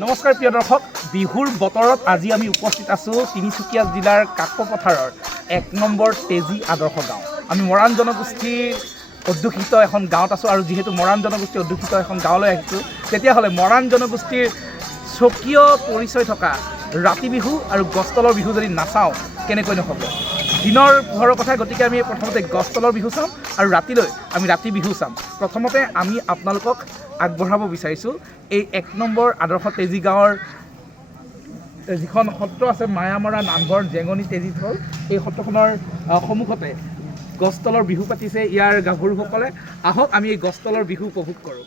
নমস্কাৰ প্ৰিয় দৰ্শক, বিহুৰ বতৰত আজি আমি উপস্থিত আছোঁ তিনিচুকীয়া জিলাৰ কাকপথাৰৰ ১ নম্বৰ তেজী আদৰ্শ গাঁও। আমি মৰাণ জনগোষ্ঠীৰ অধ্যুষিত এখন গাঁৱত আছোঁ আৰু যিহেতু মৰাণ জনগোষ্ঠী অধ্যুষিত এখন গাঁৱলৈ আহিছোঁ, তেতিয়াহ'লে মৰাণ জনগোষ্ঠীৰ স্বকীয় পৰিচয় থকা ৰাতি বিহু আৰু গছতলৰ বিহু যদি নাচাওঁ কেনেকৈ নহ'ব। দিনৰ পোহৰৰ কথা, গতিকে আমি প্ৰথমতে গছতলৰ বিহু চাম আৰু ৰাতিলৈ আমি ৰাতি বিহু চাম। প্ৰথমতে আমি আপোনালোকক আগবঢ়াব বিচাৰিছোঁ এই ১ নম্বৰ আদৰ্শ তেজী গাঁৱৰ যিখন সত্ৰ আছে, মায়ামৰা নামঘৰ জেঙনি তেজীথল, এই সত্ৰখনৰ সন্মুখতে গছতলৰ বিহু পাতিছে ইয়াৰ গাভৰুসকলে। আহক আমি এই গছতলৰ বিহু উপভোগ কৰোঁ।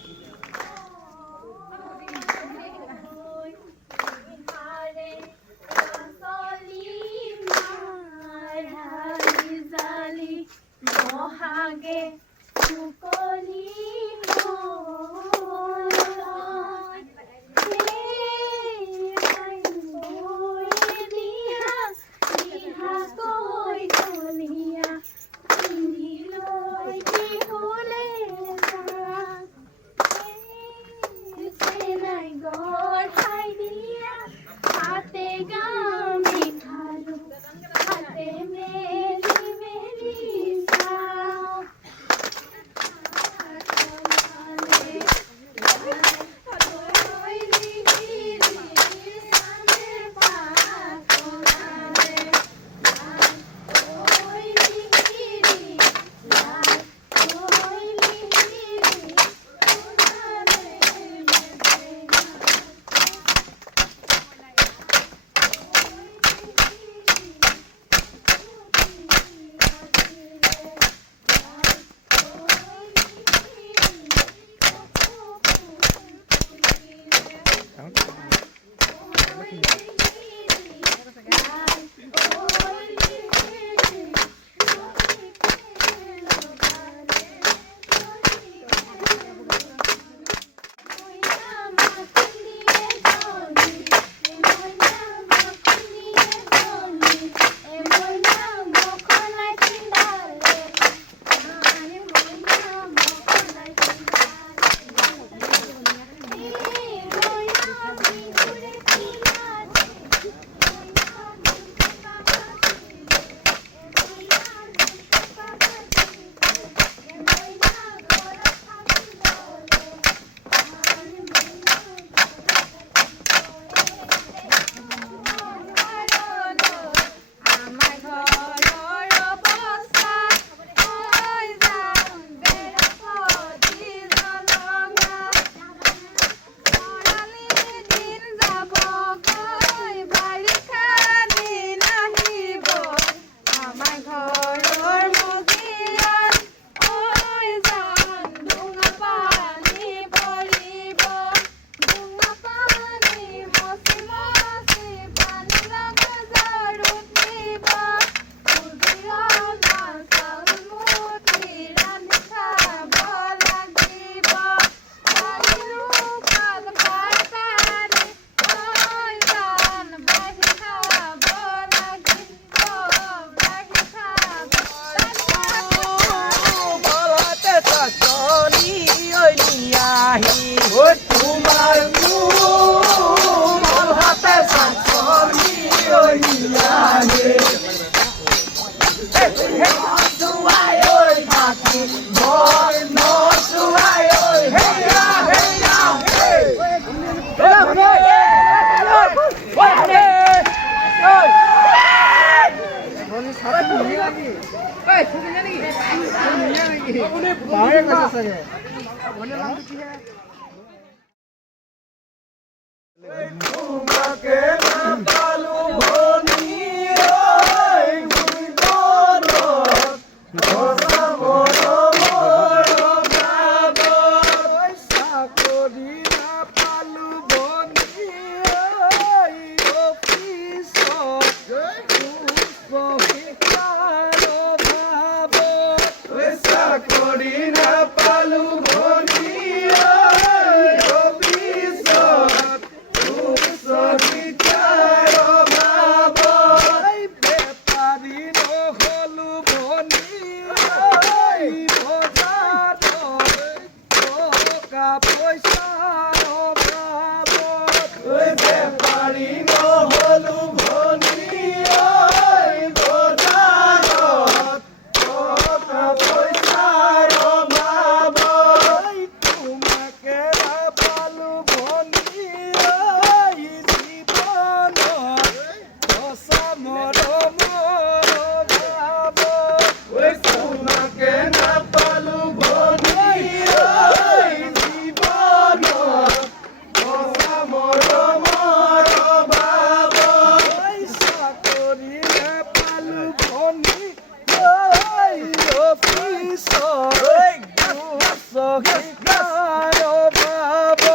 শিক্ষাৰ অভাৱত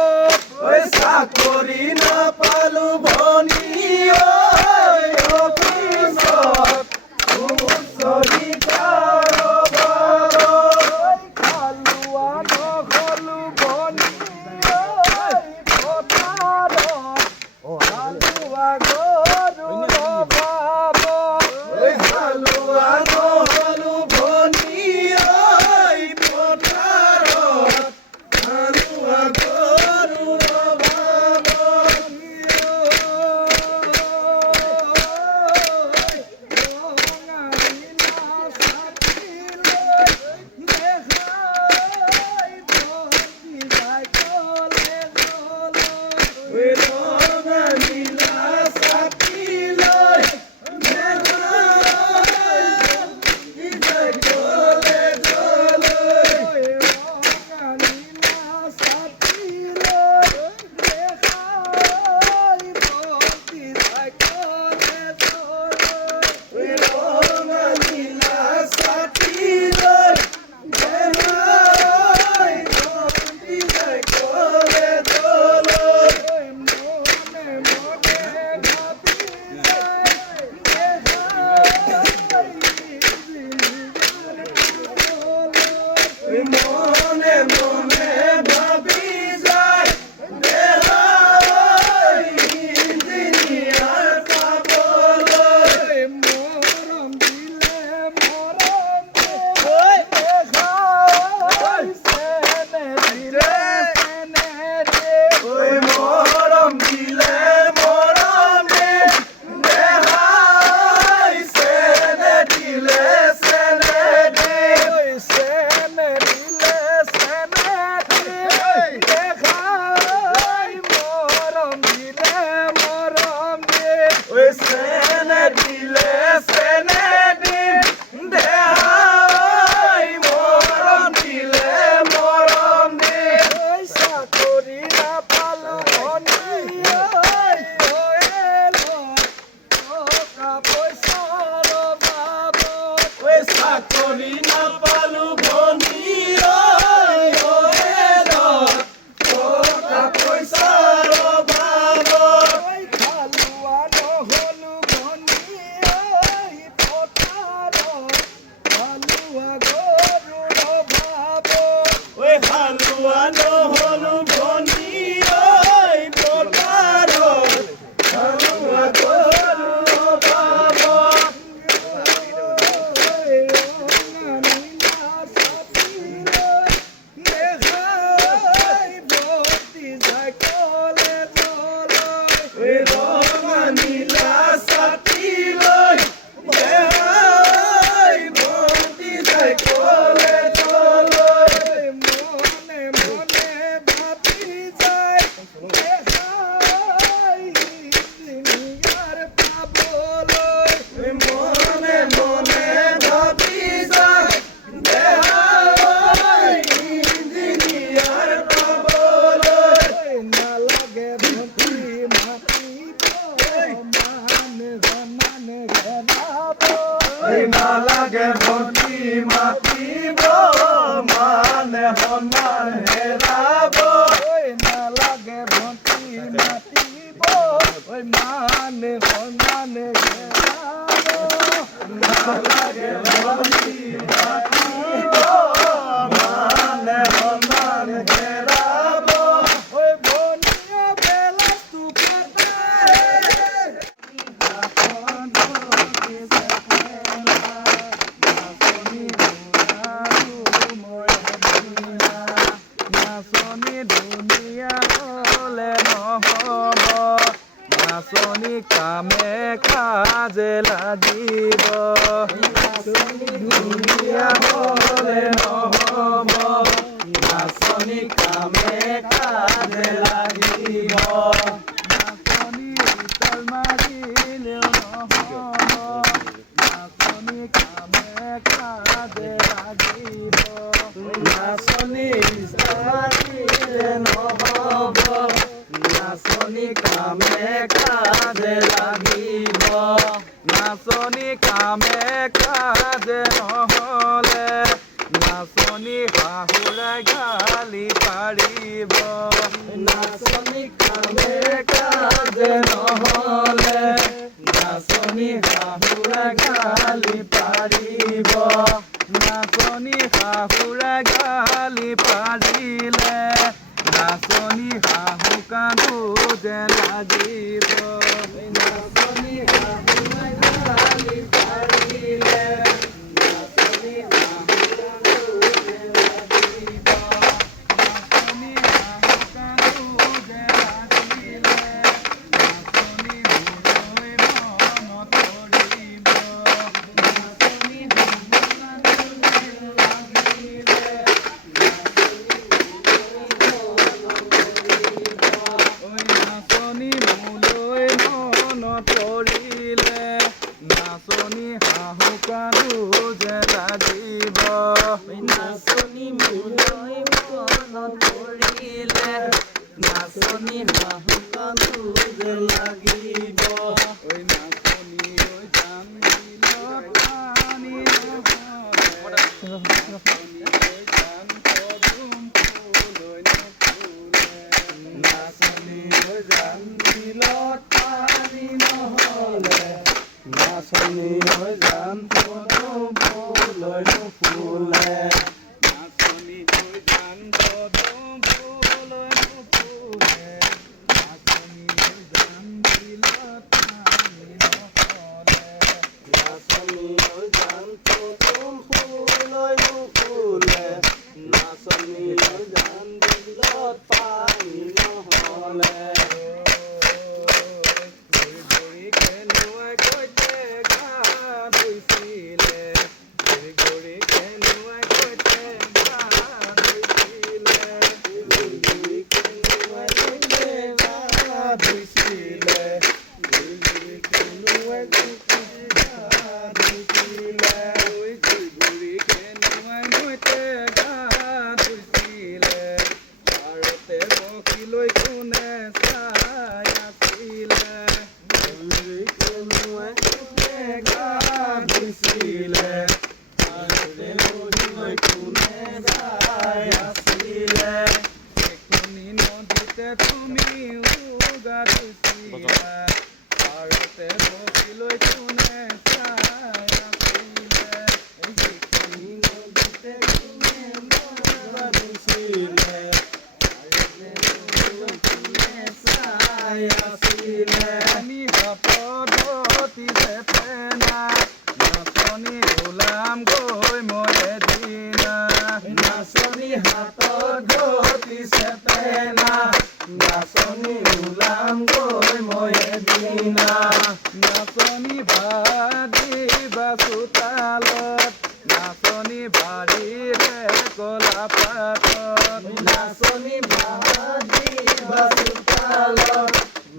চাকৰি নাপালো ভনী অফিচত শিক্ষাৰ অভাৱত খালোৱা নহলো ভনী পথাৰত হালোৱা গৰুৰ অভাৱত হালোৱা নহলো ভনী পথাৰত হালোৱা গৰুৰ নালাগে ভণ্টি মাতিব মানে সন্মান হেৰাব নালাগে ভণ্টি মাতিব মানে সন্মান হেৰাব নালাগে ভণ্টি মাতিব মানে সন্মান হেৰাব ভনীয়ে বেলা নাচনি কামে কাজে লাগিব ধুনীয়া হলে নহব নাচনি কামে কাজে লাগিব নাচনি উতাল মাৰিলেও নহব নাচনি কামে কাজে লাগিব নাচনি মাৰিলে নহব নাচনি কামে কাজে লাগিব নাচনি কামে কাজে নহলে নাচনি নাচনী শাহুৰে গালি পাৰিব নাচনী কামে কাজে নহলে নাচনী শাহুৰে গালি পাৰিব নাচনী শাহুৰে গালি পাৰিলে নাচনী শাহু কান্দো যে লাগিব নাচনী শাহুৰে গালি পাৰিলে নাচনী শাহু কান্দো যে লাগিব নাচনী শাহু কান্দো যে লাগিলে নাচনী মোলৈ মনত পৰিব নাচনী শাহু কান্দো যে লাগিলে নাচনী মোলৈ মনত পৰিলে নাচনী শাহু কান্দো যে লাগিব নাচনী মোলৈ মনত পৰিলে নাচনী শাহু কান্দো যে লাগিব ঐ নাচনী ঐ জান দিলত পানী নাচনী ঐ জান পদুম ফুলৈ নুফুলে নাচনী ঐ জান দিলত পানী নহলে নাচনী ঐ জান পদুম ফুলৈ নুফুলে নাচনী ঐ জান পদুম ফুলৈ নুফুলে নাচনী ঐ জান দিলত পানী নহলে নাচনী ঐ জান পদুম ফুলৈ নুফুলে নাচনী ঐ জান দিলত পানী নহলে গৰি কেনুৱাই কৈতে গা ধুইছিলে গৰি কেনুৱাই কৈতে গা ধুইছিলে গৰি কেনুৱাই কৈতে গা ধুইছিলে গৰি কেনুৱাই কৈতে গা ধুইছিলে গৰি কেনুৱাই কৈতে গা ধুইছিলে পাৰতে বহি লৈ কোনে চাই আছিলে গৰি কেনুৱাই কৈতে গা ধুইছিলে পাৰতে বহি লৈ কোনে চাই আছিলে এখনি নদীতে তুমি গা ধুইছিলা পাৰতে বহি লৈ কোনে চাই আছিলে এখনি নদীতে তুমি গা ধুইছিলে আমি পদ্ধতি যে পেনা নাচনী ওলাম গৈ মই এদিনা নাচনী হাতত ধতি চেপেনা নাচনী ওলাম গৈ মই এদিনা নাচনী বাদিবা চোতালত নাচনী বাৰীৰে কলা পাতত নাচনী বাদিবা চোতালত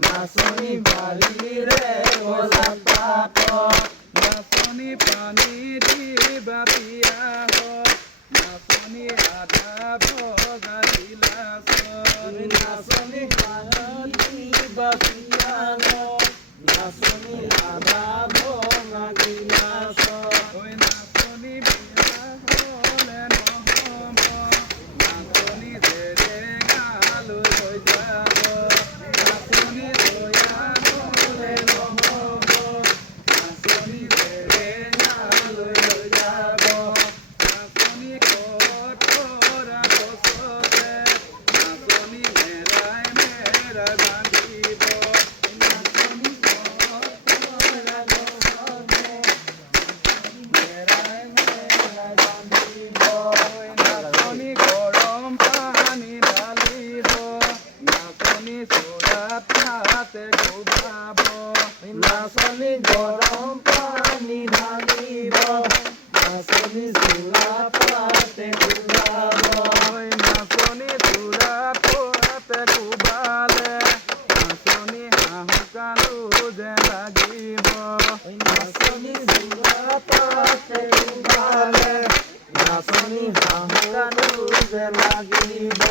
নাচনী বাৰীৰে কলা পাতত নাচনী পানী দিবা পিয়াহত নাচনী আধা ভগা গিলাচত নাচনী পানী দিবা পিয়াহত নাচনী আধা ভগা গিলাচত ঐ নাচনী বিয়া হ'লে নহ'ব নাচনী জেৰেঙালৈ লৈ যাব নাচনী জয়া হ'লে নহ'ব নাচনী জেৰেঙালৈ লৈ যাব নাচনী কঠৰা গছতে নাচনী মেৰাই মেৰা বান্ধিব নাচনী কঠৰা গছতে মেৰাই মেৰা বান্ধিব নাচনী গৰম পানী ঢালিব নাচনী চোৰাত হাতে কোবাব নাচনী গৰম পানী ঢালিব নাচনী চোৰাত হাতে কোবাব নাচনী চোৰাত হাতে কোবালে নাচনী হাঁহু কান্দো যে লাগিব নাচনী চোৰাত হাতে কোবালে নাচনী হাঁহু কান্দো যে লাগিব